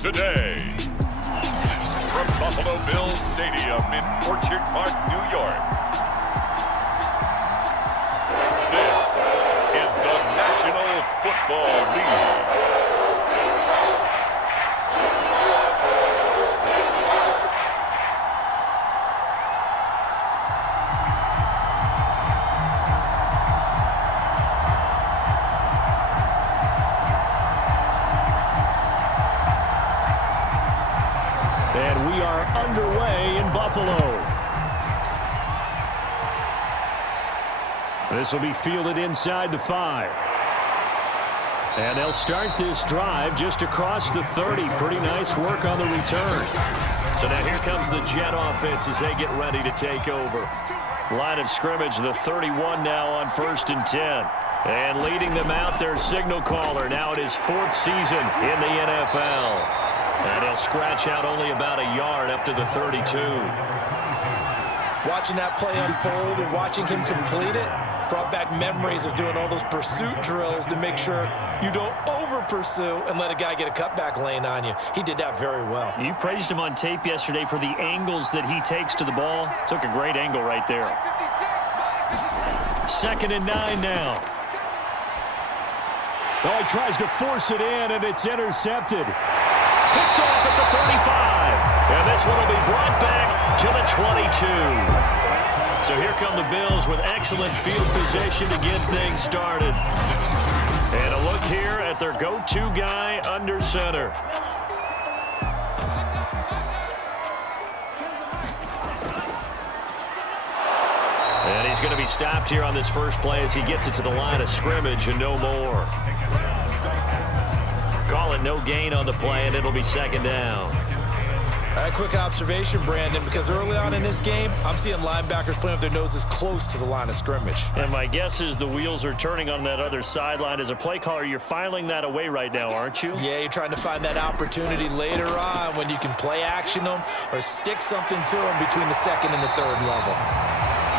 today. From Buffalo Bills Stadium in Orchard Park, New York. This is the National Football League. And we are underway in Buffalo. This will be fielded inside the 5. And they'll start this drive just across the 30. Pretty nice work on the return. So now here comes the Jet offense as they get ready to take over. Line of scrimmage, the 31 now on 1st and 10. And leading them out, their signal caller now in his 4th season in the NFL. And he'll scratch out only about a yard up to the 32. Watching that play unfold and watching him complete it brought back memories of doing all those pursuit drills to make sure you don't over-pursue and let a guy get a cutback lane on you. He did that very well. You praised him on tape yesterday for the angles that he takes to the ball. Took a great angle right there. 2nd and 9 now. Oh, he tries to force it in, and it's intercepted. Picked off at the 35. And this one will be brought back to the 22. So here come the Bills with excellent field position to get things started. And a look here at their go-to guy under center. And he's going to be stopped here on this first play as he gets it to the line of scrimmage and no more. Call it no gain on the play, and it'll be 2nd down. A quick observation, Brandon, because early on in this game, I'm seeing linebackers playing with their noses close to the line of scrimmage. And my guess is the wheels are turning on that other sideline. As a play caller, you're filing that away right now, aren't you? Yeah, you're trying to find that opportunity later on when you can play action them or stick something to them between the 2nd and the 3rd level.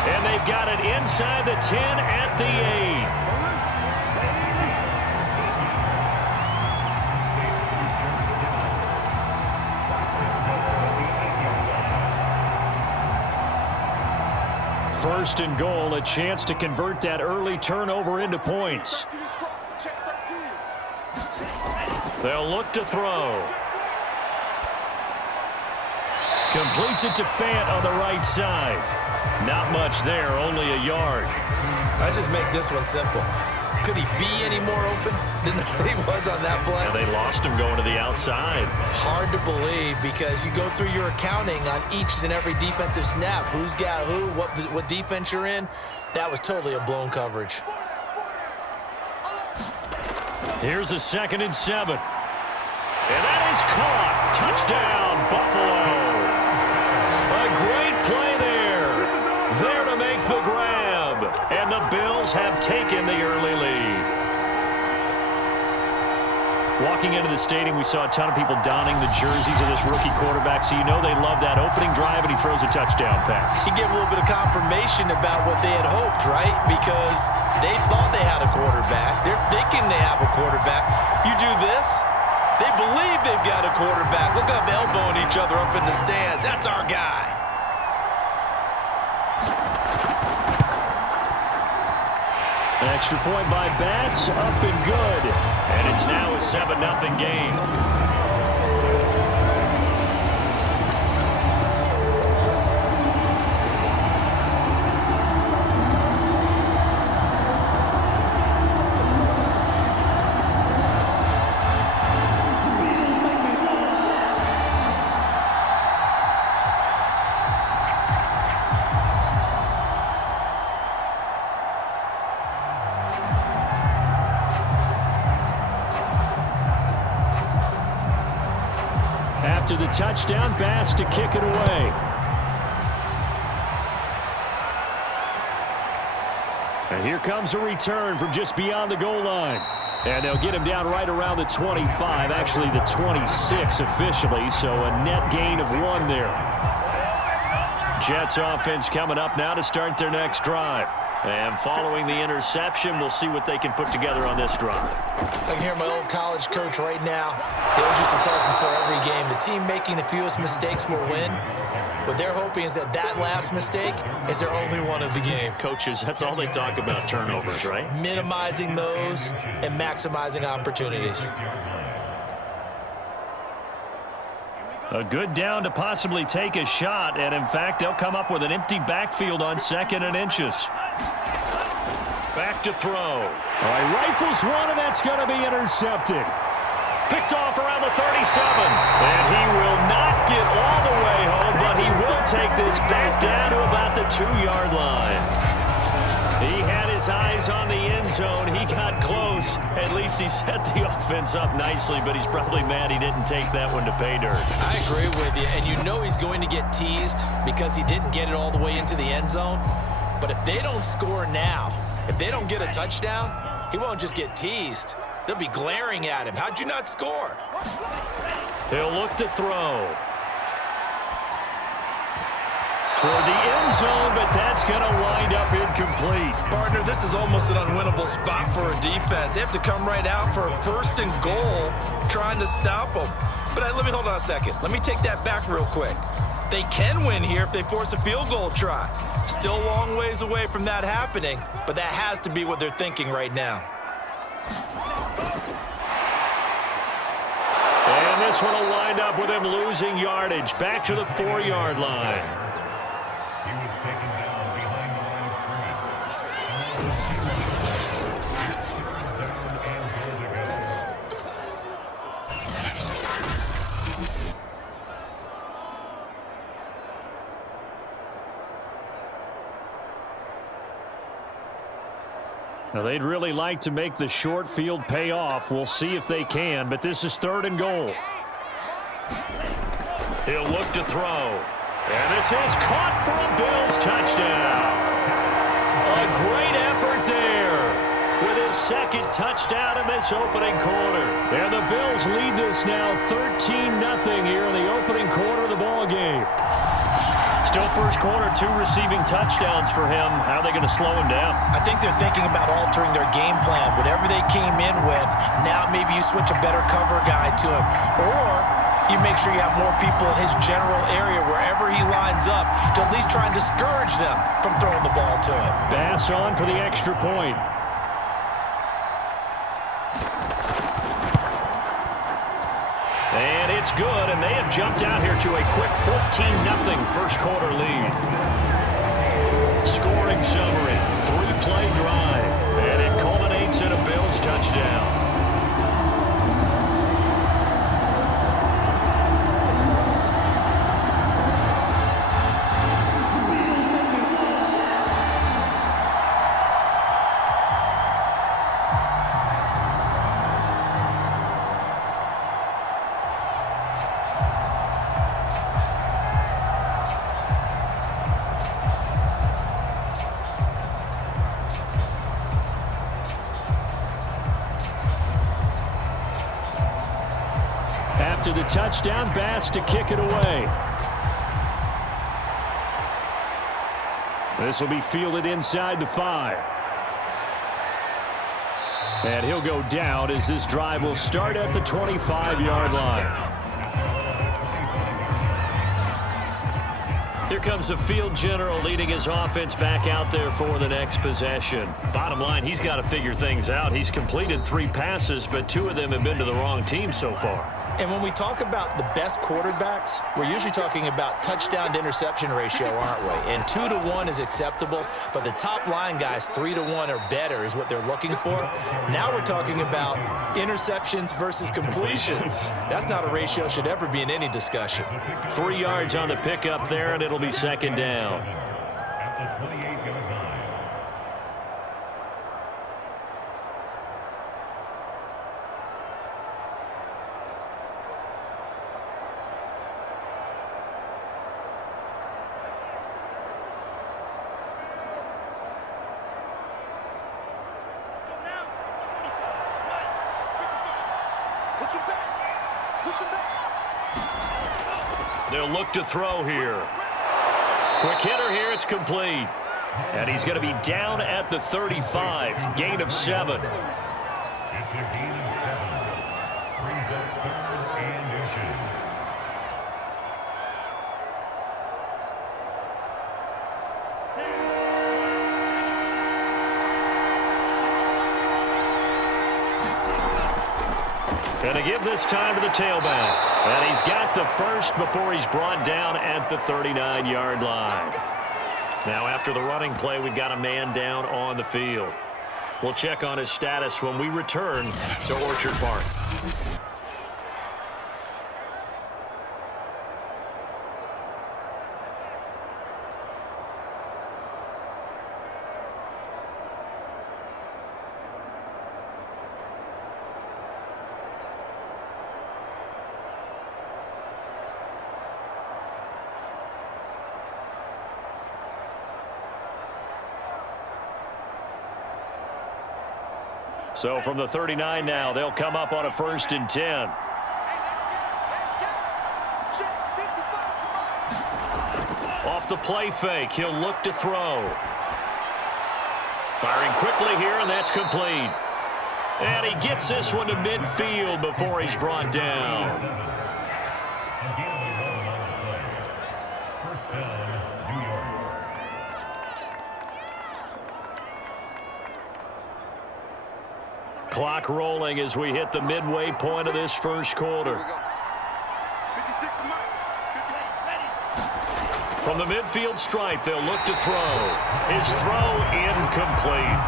And they've got it inside the 10 at the 8. First and goal, a chance to convert that early turnover into points. They'll look to throw. Completes it to Fant on the right side. Not much there, only a yard. Let's just make this one simple. Could he be any more open than he was on that play? Yeah, they lost him going to the outside. Hard to believe because you go through your accounting on each and every defensive snap. Who's got who, what defense you're in. That was totally a blown coverage. Here's a 2nd and 7. And that is caught. Touchdown, Buffalo. A great play there. There to make the grab. And the Bills have taken the early lead. Walking into the stadium, we saw a ton of people donning the jerseys of this rookie quarterback, so you know they love that opening drive, and he throws a touchdown pass. He gave a little bit of confirmation about what they had hoped, right? Because they thought they had a quarterback. They're thinking they have a quarterback. You do this, they believe they've got a quarterback. Look up, elbowing each other up in the stands. That's our guy. An extra point by Bass, up and good. And it's now a 7-0 game. After the touchdown, Bass to kick it away. And here comes a return from just beyond the goal line. And they'll get him down right around the 25, actually the 26 officially, so a net gain of 1 there. Jets offense coming up now to start their next drive. And following the interception, we'll see what they can put together on this drive. I can hear my old college coach right now. He always used to tell us before every game, the team making the fewest mistakes will win. What they're hoping is that last mistake is their only one of the game. Coaches, that's all they talk about, turnovers, right? Minimizing those and maximizing opportunities. A good down to possibly take a shot, and in fact, they'll come up with an empty backfield on 2nd and inches. Back to throw. All right, rifles one, and that's going to be intercepted. Picked off around the 37. And he will not get all the way home, but he will take this back down to about the 2-yard line. He had his eyes on the end zone. He got close. At least he set the offense up nicely, but he's probably mad he didn't take that one to pay dirt. I agree with you, and you know he's going to get teased because he didn't get it all the way into the end zone. But if they don't score now, if they don't get a touchdown, he won't just get teased. They'll be glaring at him. How'd you not score? He'll look to throw. Toward the end zone, but that's going to wind up incomplete. Partner, this is almost an unwinnable spot for a defense. They have to come right out for a 1st and goal trying to stop them. But let me hold on a second. Let me take that back real quick. They can win here if they force a field goal try. Still a long ways away from that happening, but that has to be what they're thinking right now. And this one will wind up with him losing yardage. Back to the 4-yard line. Now, they'd really like to make the short field pay off. We'll see if they can, but this is 3rd and goal. He'll look to throw. And this is caught for a Bills touchdown. A great effort there with his 2nd touchdown in this opening quarter. And the Bills lead this now 13-0 here in the opening quarter of the ball game. Still first quarter, 2 receiving touchdowns for him. How are they going to slow him down? I think they're thinking about altering their game plan. Whatever they came in with, now maybe you switch a better cover guy to him. Or you make sure you have more people in his general area wherever he lines up to at least try and discourage them from throwing the ball to him. Bass on for the extra point. And it's good, and they have jumped out here to a quick 14-0 first quarter lead. Scoring summary, 3-play drive, and it culminates in a Bills touchdown. After the touchdown, Bass to kick it away. This will be fielded inside the 5. And he'll go down as this drive will start at the 25-yard line. Here comes the field general leading his offense back out there for the next possession. Bottom line, he's got to figure things out. He's completed 3 passes, but 2 of them have been to the wrong team so far. And when we talk about the best quarterbacks, we're usually talking about touchdown to interception ratio, aren't we? And 2 to 1 is acceptable, but the top line guys, 3 to 1 or better is what they're looking for. Now we're talking about interceptions versus completions. That's not a ratio should ever be in any discussion. 3 yards on the pickup there, and it'll be 2nd down. They'll look to throw here. Quick hitter here, it's complete. And he's going to be down at the 35, gain of 7. It's a gain of 7. Brings up 3rd and inches. Going to give this time to the tailback. And he's got the first before he's brought down at the 39-yard line. Now, after the running play, we've got a man down on the field. We'll check on his status when we return to Orchard Park. So from the 39 now, they'll come up on a 1st and 10. Off the play fake, he'll look to throw. Firing quickly here, and that's complete. And he gets this one to midfield before he's brought down. Clock rolling as we hit the midway point of this first quarter. From the midfield stripe, they'll look to throw. His throw incomplete.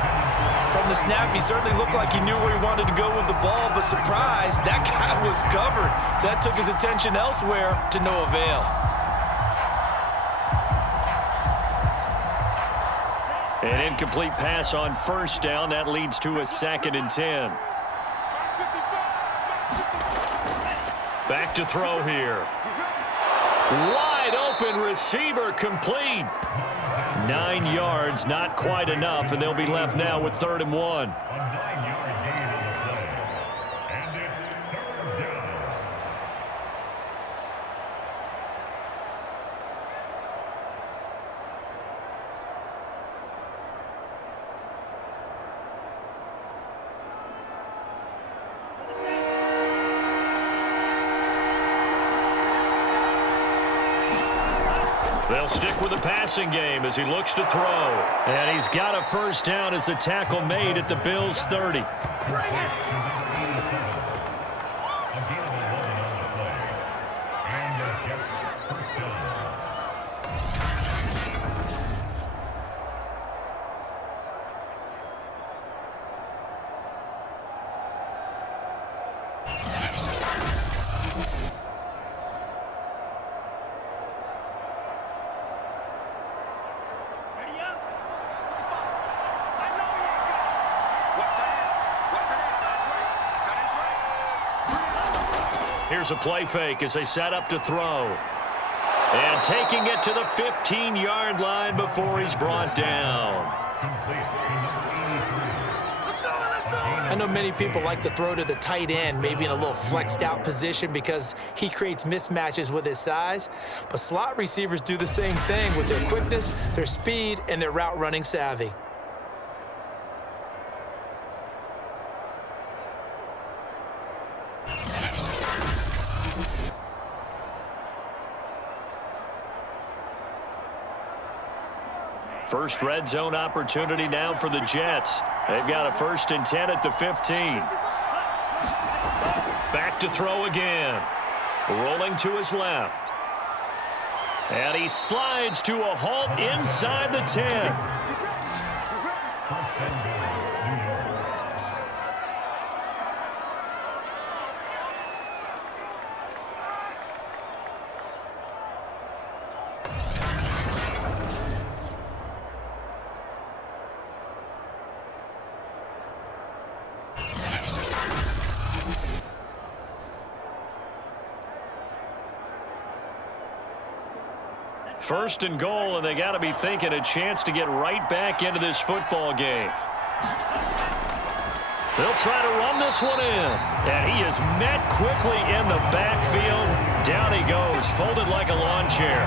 From the snap, he certainly looked like he knew where he wanted to go with the ball, but surprise, that guy was covered. So that took his attention elsewhere to no avail. An incomplete pass on 1st down. That leads to a 2nd and 10. Back to throw here. Wide open receiver complete. 9 yards, not quite enough, and they'll be left now with 3rd and 1. They'll stick with the passing game as he looks to throw. And he's got a 1st down as the tackle made at the Bills' 30. Here's a play fake as they set up to throw. And taking it to the 15-yard line before he's brought down. I know many people like to throw to the tight end, maybe in a little flexed out position because he creates mismatches with his size. But slot receivers do the same thing with their quickness, their speed, and their route running savvy. First red zone opportunity now for the Jets. They've got a 1st and 10 at the 15. Back to throw again. Rolling to his left. And he slides to a halt inside the 10. First and goal, and they got to be thinking a chance to get right back into this football game. They'll try to run this one in. And he is met quickly in the backfield. Down he goes, folded like a lawn chair.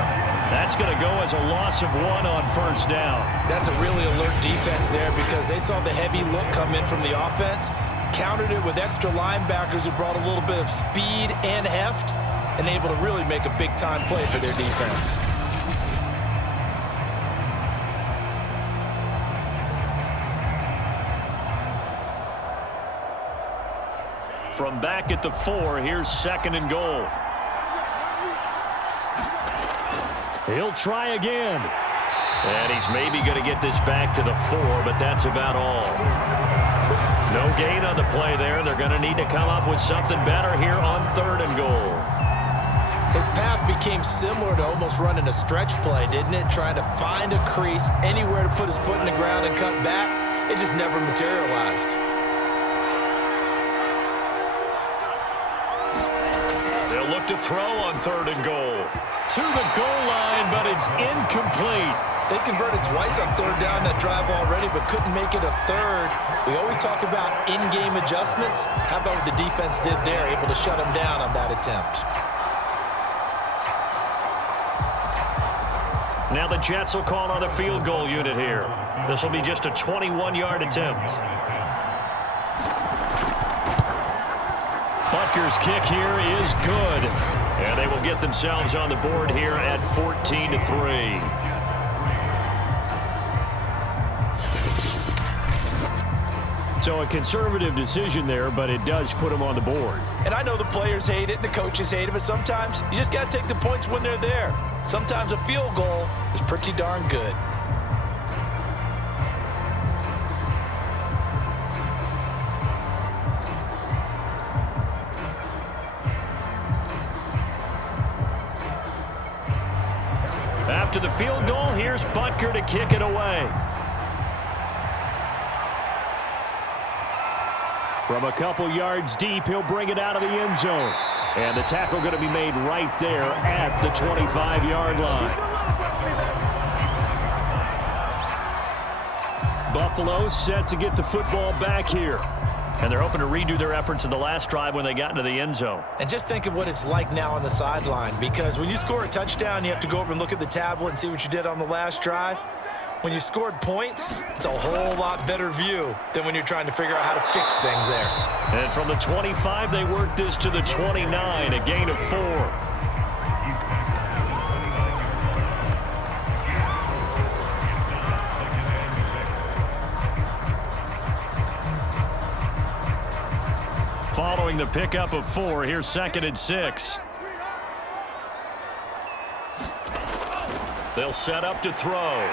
That's going to go as a loss of 1 on first down. That's a really alert defense there because they saw the heavy look come in from the offense, countered it with extra linebackers who brought a little bit of speed and heft, and able to really make a big-time play for their defense. From back at the 4, here's 2nd and goal. He'll try again. And he's maybe going to get this back to the 4, but that's about all. No gain on the play there. They're going to need to come up with something better here on 3rd and goal. His path became similar to almost running a stretch play, didn't it? Trying to find a crease, anywhere to put his foot in the ground and cut back. It just never materialized. They'll look to throw on 3rd and goal. To the goal line, but it's incomplete. They converted twice on 3rd down that drive already, but couldn't make it a 3rd. We always talk about in-game adjustments. How about what the defense did there, able to shut them down on that attempt? Now the Jets will call on the field goal unit here. This will be just a 21-yard attempt. Butker's kick here is good. And they will get themselves on the board here at 14-3. So a conservative decision there, but it does put them on the board. And I know the players hate it, the coaches hate it, but sometimes you just got to take the points when they're there. Sometimes a field goal is pretty darn good. After the field goal, here's Butker to kick it away. From a couple yards deep, he'll bring it out of the end zone. And the tackle going to be made right there at the 25-yard line. Buffalo set to get the football back here. And they're hoping to redo their efforts in the last drive when they got into the end zone. And just think of what it's like now on the sideline, because when you score a touchdown, you have to go over and look at the tablet and see what you did on the last drive. When you scored points, it's a whole lot better view than when you're trying to figure out how to fix things there. And from the 25, they work this to the 29, a gain of 4. Following the pickup of 4, here's 2nd and 6. They'll set up to throw.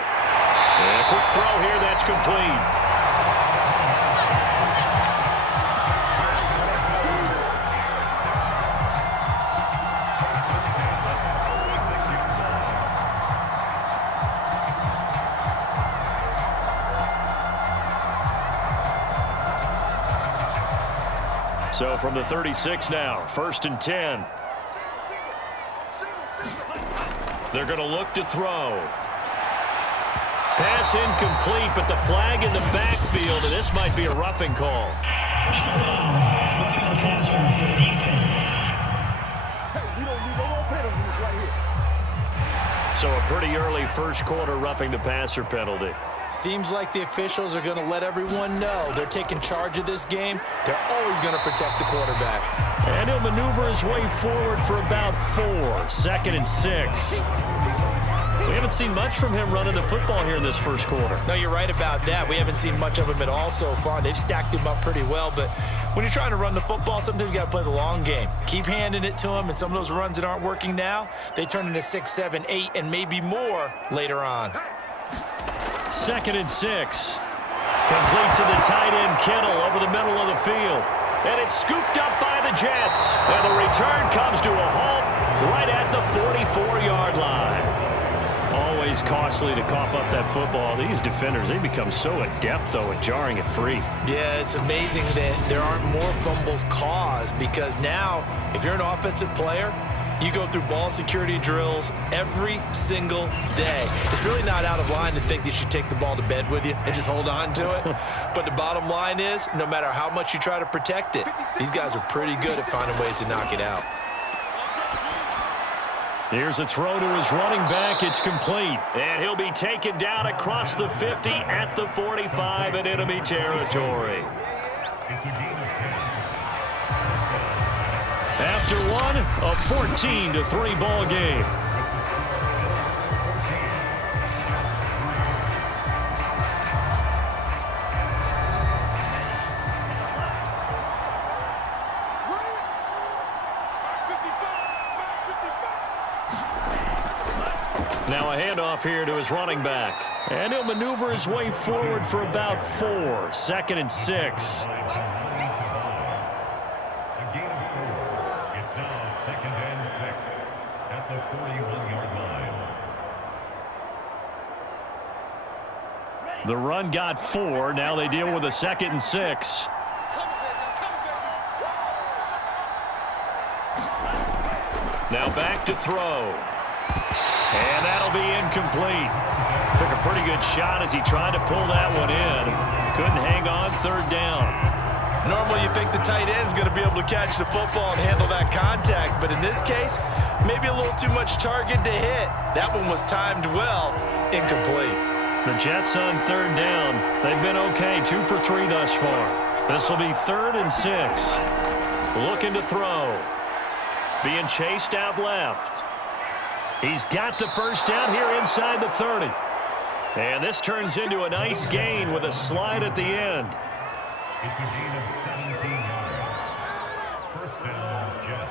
And a quick throw here, that's complete. So from the 36 now, 1st and 10. They're going to look to throw. Pass incomplete, but the flag in the backfield, and this might be a roughing call. So a pretty early first quarter roughing the passer penalty. Seems like the officials are going to let everyone know they're taking charge of this game. They're always going to protect the quarterback. And he'll maneuver his way forward for about 4. 2nd and 6. We haven't seen much from him running the football here in this first quarter. No, you're right about that. We haven't seen much of him at all so far. They've stacked him up pretty well, but when you're trying to run the football, sometimes you got to play the long game. Keep handing it to him, and some of those runs that aren't working now, they turn into 6, 7, 8, and maybe more later on. 2nd and 6. Complete to the tight end, Kittle, over the middle of the field. And it's scooped up by the Jets. And the return comes to a halt right at the 44-yard line. Always costly to cough up that football. These defenders, they become so adept, though, at jarring it free. Yeah, it's amazing that there aren't more fumbles caused, because now, if you're an offensive player, You go through ball security drills every single day. It's really not out of line to think that you should take the ball to bed with you and just hold on to it. But the bottom line is, no matter how much you try to protect it, these guys are pretty good at finding ways to knock it out. Here's a throw to his running back. It's complete. And he'll be taken down across the 50 at the 45 in enemy territory. After one, a 14-3 ball game. Now a handoff here to his running back. And he'll maneuver his way forward for about 4. 2nd and 6. The run got 4. Now they deal with a 2nd and 6. Now back to throw. And that'll be incomplete. Took a pretty good shot as he tried to pull that one in. Couldn't hang on 3rd down. Normally you think the tight end's going to be able to catch the football and handle that contact. But in this case, maybe a little too much target to hit. That one was timed well. Incomplete. The Jets on 3rd down. They've been okay, 2 for 3 thus far. This will be 3rd and 6. Looking to throw. Being chased out left. He's got the first down here inside the 30. And this turns into a nice gain with a slide at the end. It's a gain of 17 yards. First down, Jets.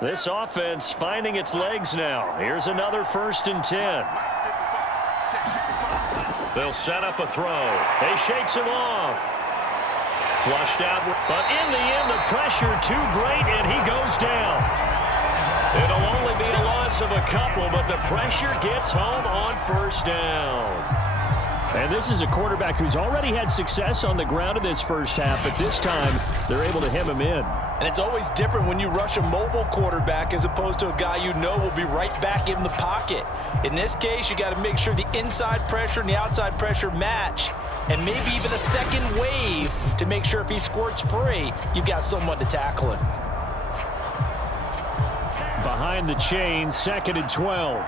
This offense finding its legs now. Here's another 1st and 10. They'll set up a throw. He shakes him off. Flushed out. But in the end, the pressure too great, and he goes down. It'll only be a loss of a couple, but the pressure gets home on 1st down. And this is a quarterback who's already had success on the ground in this first half, but this time they're able to hem him in. And it's always different when you rush a mobile quarterback as opposed to a guy you know will be right back in the pocket. In this case, you got to make sure the inside pressure and the outside pressure match, and maybe even a second wave to make sure if he squirts free, you've got someone to tackle him. Behind the chain, 2nd and 12.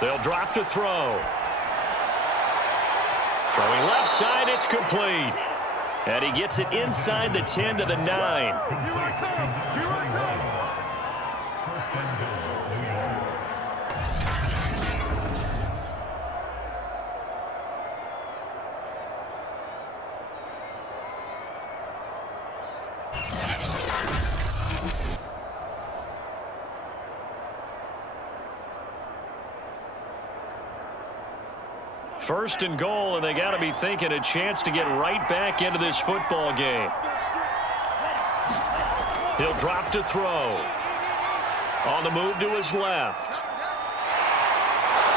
They'll drop to throw. Throwing left side, it's complete. And he gets it inside the 10 to the 9. First and goal, and they got to be thinking a chance to get right back into this football game. He'll drop to throw. On the move to his left.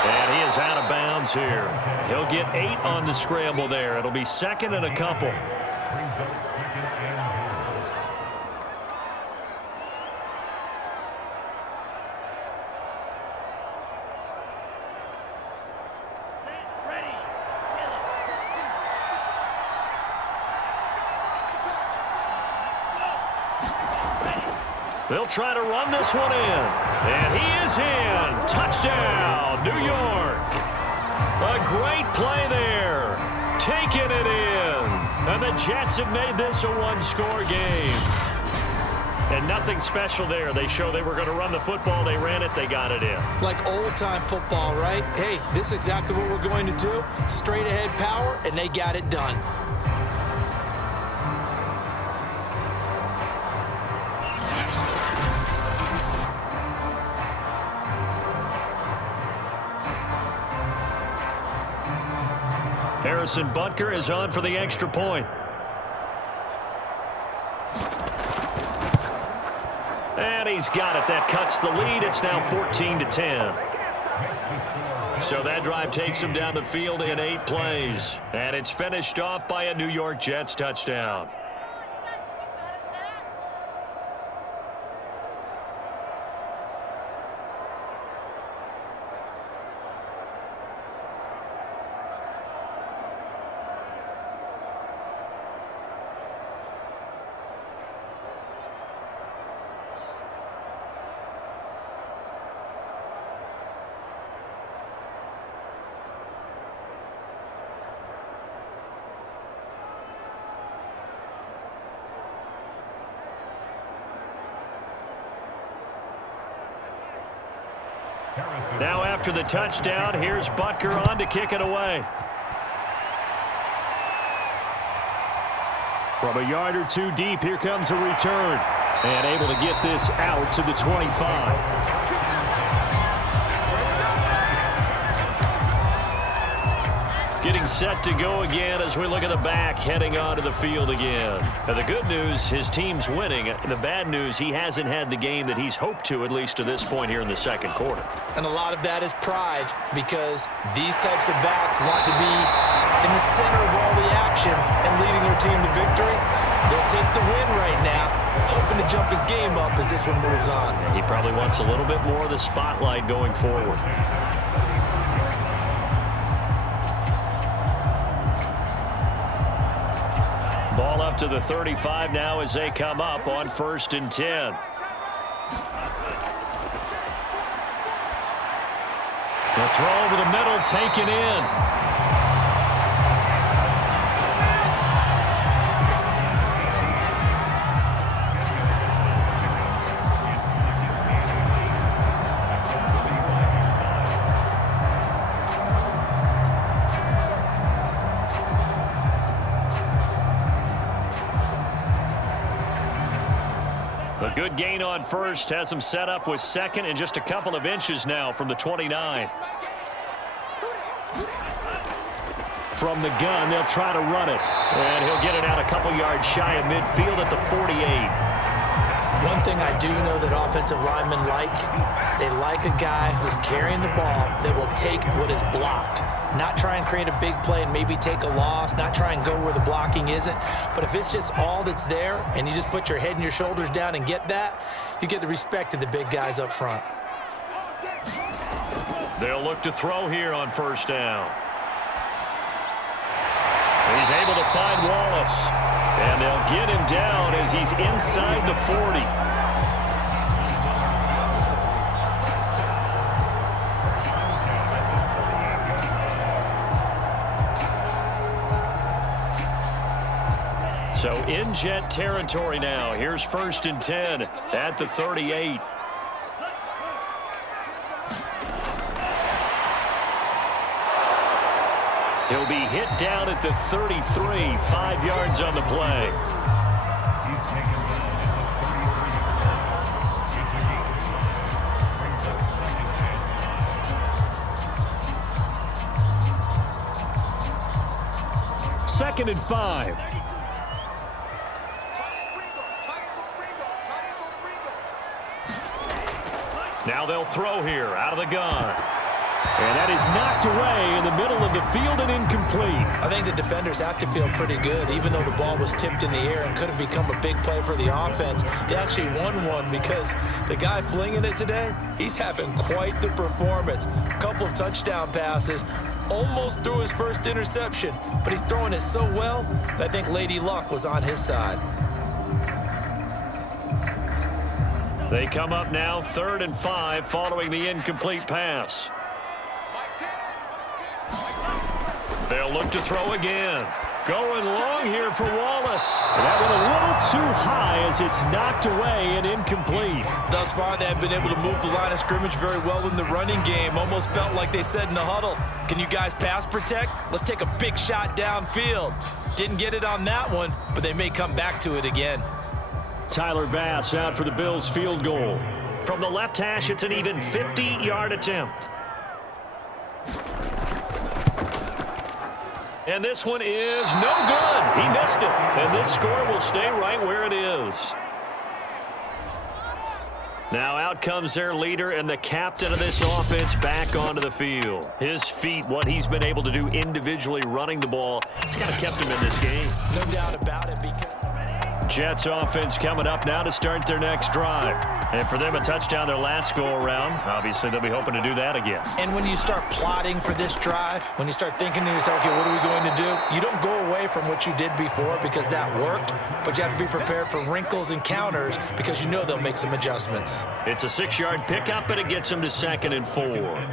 And he is out of bounds here. He'll get 8 on the scramble there. It'll be 2nd and a couple. Brings up 2nd and goal. They'll try to run this one in. And he is in. Touchdown, New York. A great play there. Taking it in. And the Jets have made this a 1-score game. And nothing special there. They showed they were going to run the football. They ran it. They got it in. Like old-time football, right? Hey, this is exactly what we're going to do. Straight-ahead power, and they got it done. Harrison Butker is on for the extra point. And he's got it. That cuts the lead. It's now 14-10. So that drive takes him down the field in 8 plays. And it's finished off by a New York Jets touchdown. Now after the touchdown, here's Butker on to kick it away. From a yard or two deep, here comes a return. And able to get this out to the 25. Getting set to go again as we look at the back heading onto the field again. Now the good news, his team's winning. The bad news, he hasn't had the game that he's hoped to, at least to this point here in the second quarter. And a lot of that is pride, because these types of backs want to be in the center of all the action and leading their team to victory. They'll take the win right now, hoping to jump his game up as this one moves on. He probably wants a little bit more of the spotlight going forward. Ball up to the 35 now as they come up on 1st and 10. The throw over the middle, taken in. A good gain on first has him set up with second and just a couple of inches now from the 29. From the gun, they'll try to run it. And he'll get it out a couple yards shy of midfield at the 48. One thing I do know that offensive linemen like, they like a guy who's carrying the ball that will take what is blocked. Not try and create a big play and maybe take a loss, not try and go where the blocking isn't. But if it's just all that's there and you just put your head and your shoulders down and get that, you get the respect of the big guys up front. They'll look to throw here on 1st down. He's able to find Wallace. And they'll get him down as he's inside the 40. So in Jet territory now. Here's 1st and 10 at the 38. He'll be hit down at the 33, 5 yards on the play. He's taken down at the 38. 2nd and 5. Now they'll throw here out of the gun. And that is knocked away in the middle of the field and incomplete. I think the defenders have to feel pretty good, even though the ball was tipped in the air and could have become a big play for the offense. They actually won one because the guy flinging it today, he's having quite the performance. A couple of touchdown passes, almost threw his first interception, but he's throwing it so well that I think Lady Luck was on his side. They come up now 3rd and 5 following the incomplete pass. They'll look to throw again. Going long here for Wallace. That one a little too high as it's knocked away and incomplete. Thus far, they have been able to move the line of scrimmage very well in the running game. Almost felt like they said in the huddle, can you guys pass protect? Let's take a big shot downfield. Didn't get it on that one, but they may come back to it again. Tyler Bass out for the Bills field goal. From the left hash, it's an even 50-yard attempt. And this one is no good. He missed it. And this score will stay right where it is. Now out comes their leader and the captain of this offense back onto the field. His feet, what he's been able to do individually running the ball, it's kind of kept him in this game. No doubt about it. Because Jets offense coming up now to start their next drive. And for them, a touchdown their last go-around. Obviously, they'll be hoping to do that again. And when you start plotting for this drive, when you start thinking to yourself, okay, what are we going to do? You don't go away from what you did before because that worked, but you have to be prepared for wrinkles and counters because you know they'll make some adjustments. It's a 6-yard pickup, and it gets them to 2nd and 4.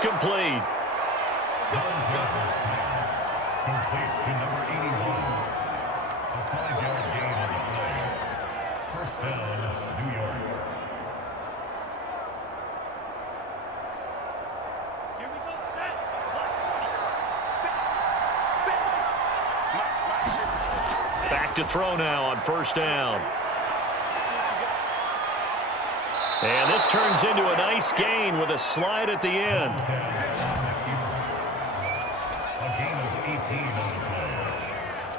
Complete. Complete to number 81. A 5-yard gain on the play. First down, New York. Here we go, set. Back to throw now on first down. And this turns into a nice gain with a slide at the end. A gain of 18 on the play.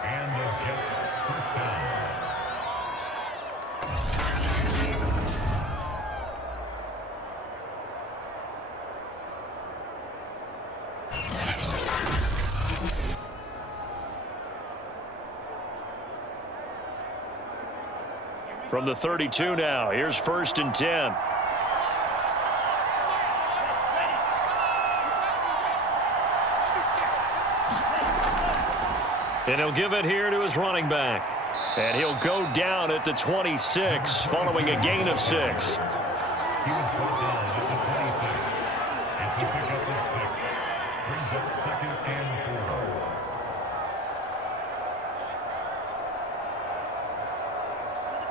And the Jets first down. From the 32 now, here's 1st and 10. And he'll give it here to his running back. And he'll go down at the 26 following a gain of 6. He was brought down at the 26. And to pick up the 6. Brings up 2nd and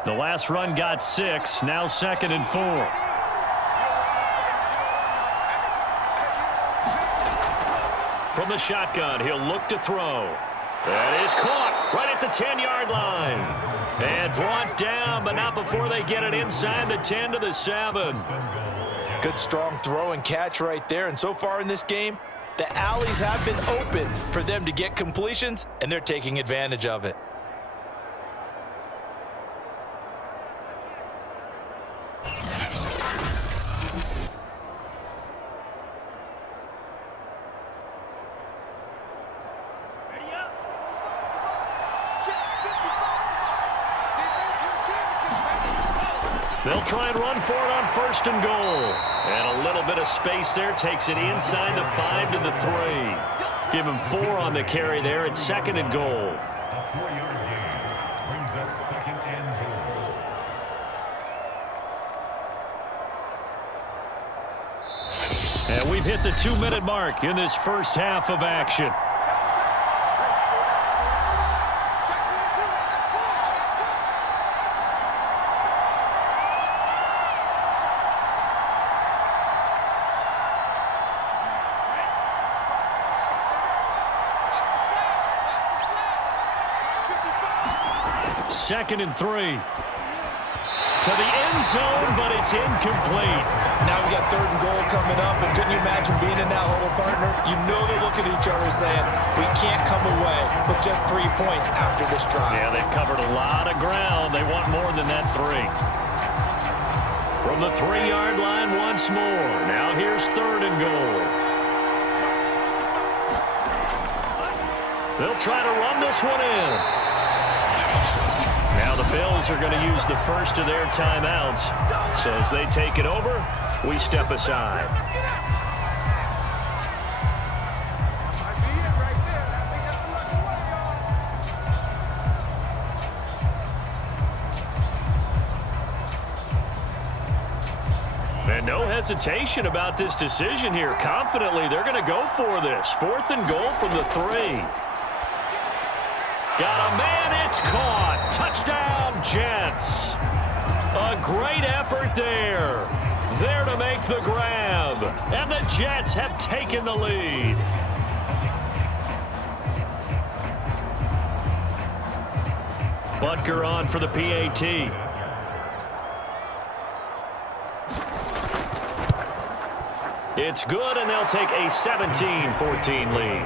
4. The last run got 6, now 2nd and 4. From the shotgun, he'll look to throw. That is caught right at the 10-yard line. And brought down, but not before they get it inside the 10 to the 7. Good, strong throw and catch right there. And so far in this game, the alleys have been open for them to get completions, and they're taking advantage of it. They'll try and run for it on 1st and goal. And a little bit of space there takes it inside the 5 to the 3. Give him 4 on the carry there at 2nd and goal. A 4-yard gain brings up 2nd and goal. And we've hit the 2-minute mark in this first half of action. Second and 3. To the end zone, but it's incomplete. Now we got 3rd and goal coming up, and couldn't you imagine being in that huddle, partner? You know they're looking at each other saying, we can't come away with just 3 points after this drive. Yeah, they've covered a lot of ground. They want more than that 3. From the 3-yard line once more. Now here's 3rd and goal. They'll try to run this one in. Now the Bills are going to use the first of their timeouts. So as they take it over, we step aside. And no hesitation about this decision here. Confidently, they're going to go for this. 4th and goal from the 3. Got a man, it's caught. Touchdown, Jets. A great effort there. There to make the grab. And the Jets have taken the lead. Butker on for the PAT. It's good, and they'll take a 17-14 lead.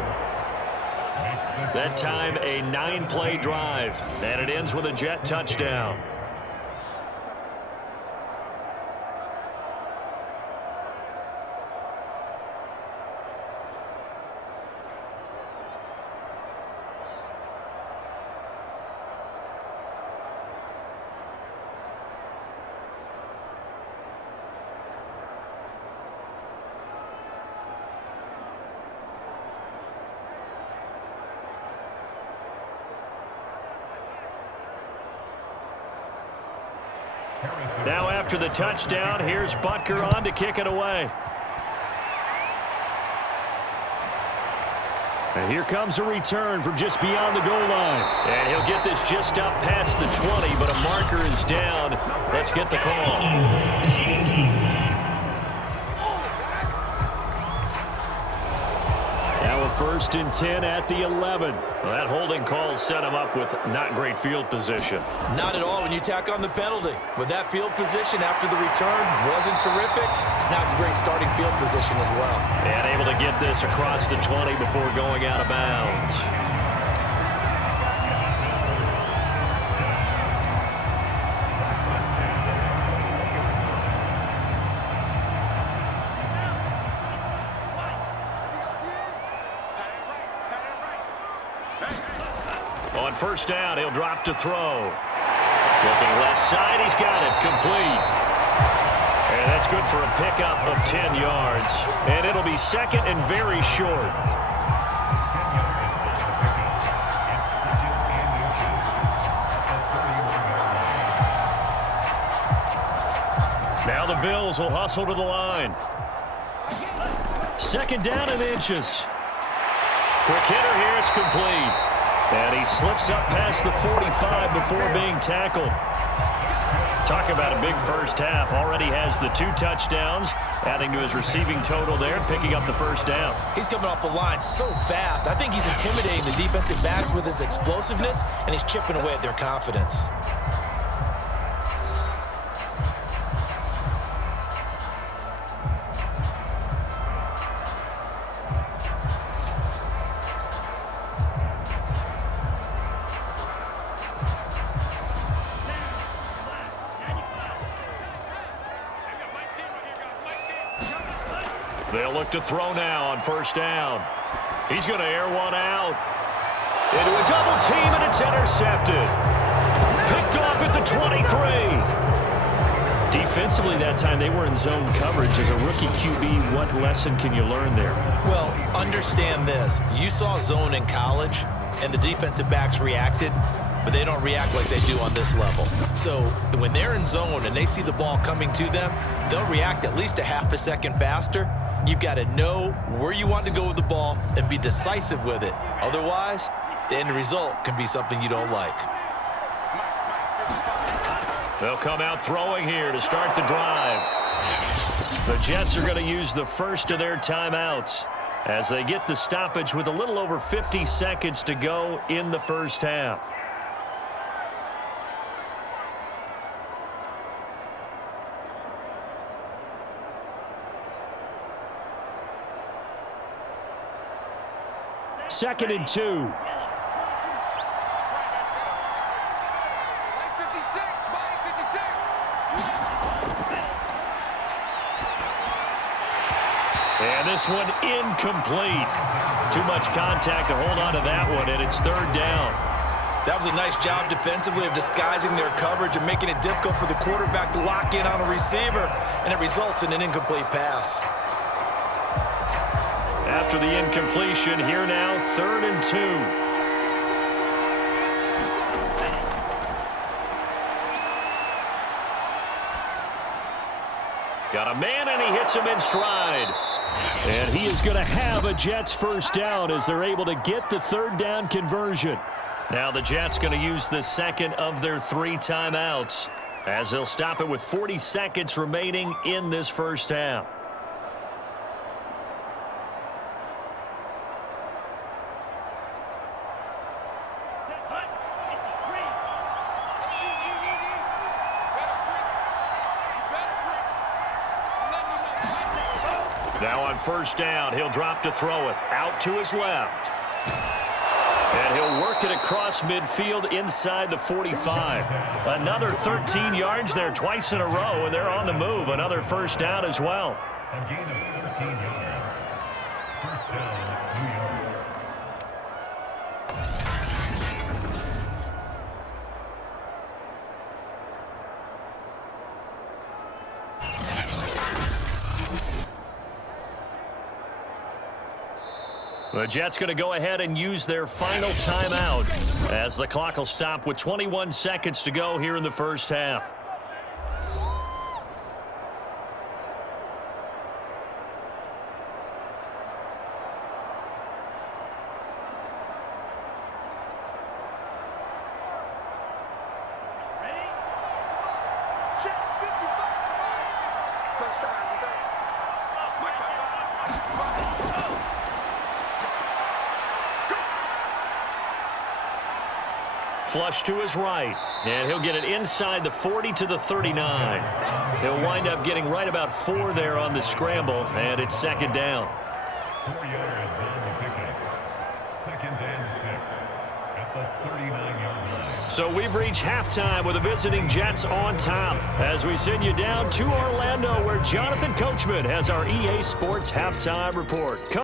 That time, a 9-play drive, and it ends with a Jet touchdown. Now after the touchdown, here's Butker on to kick it away. And here comes a return from just beyond the goal line. And he'll get this just up past the 20, but a marker is down. Let's get the call. Now a 1st and 10 at the 11. Well, that holding call set him up with not great field position. Not at all when you tack on the penalty. With that field position after the return wasn't terrific. It's not a great starting field position as well. And able to get this across the 20 before going out of bounds. On 1st down, he'll drop to throw. Looking left side, he's got it, complete. And that's good for a pickup of 10 yards. And it'll be 2nd and very short. Now the Bills will hustle to the line. 2nd down and inches. Quick hitter here, it's complete. And he slips up past the 45 before being tackled. Talk about a big first half. Already has the 2 touchdowns, adding to his receiving total there, picking up the 1st down. He's coming off the line so fast. I think he's intimidating the defensive backs with his explosiveness, and he's chipping away at their confidence. They'll look to throw now on 1st down. He's going to air one out. Into a double team, and it's intercepted. Picked off at the 23. Defensively that time, they were in zone coverage. As a rookie QB, what lesson can you learn there? Well, understand this. You saw zone in college, and the defensive backs reacted, but they don't react like they do on this level. So when they're in zone and they see the ball coming to them, they'll react at least a half a second faster. You've got to know where you want to go with the ball and be decisive with it. Otherwise, the end result can be something you don't like. They'll come out throwing here to start the drive. The Jets are going to use the first of their timeouts as they get the stoppage with a little over 50 seconds to go in the first half. Second and 2. And this one incomplete. Too much contact to hold on to that one, and it's 3rd down. That was a nice job defensively of disguising their coverage and making it difficult for the quarterback to lock in on a receiver, and it results in an incomplete pass. After the incompletion, here now, 3rd and 2. Got a man, and he hits him in stride. And he is going to have a Jets 1st down as they're able to get the 3rd down conversion. Now the Jets going to use the 2nd of their 3 timeouts as they'll stop it with 40 seconds remaining in this first half. Now on first down, he'll drop to throw it. Out to his left. And he'll work it across midfield inside the 45. Another 13 yards there twice in a row, and they're on the move. Another first down as well. A gain of 13 yards. First down, 2 yards. The Jets going to go ahead and use their final timeout as the clock will stop with 21 seconds to go here in the first half. Ready? Check 55. Touchdown defense. Flush to his right, and he'll get it inside the 40 to the 39. He'll wind up getting right about 4 there on the scramble, and it's second down. 4 yards on the pickup. Second and 6 at the 39-yard line. So we've reached halftime with the visiting Jets on top as we send you down to Orlando where Jonathan Coachman has our EA Sports Halftime Report.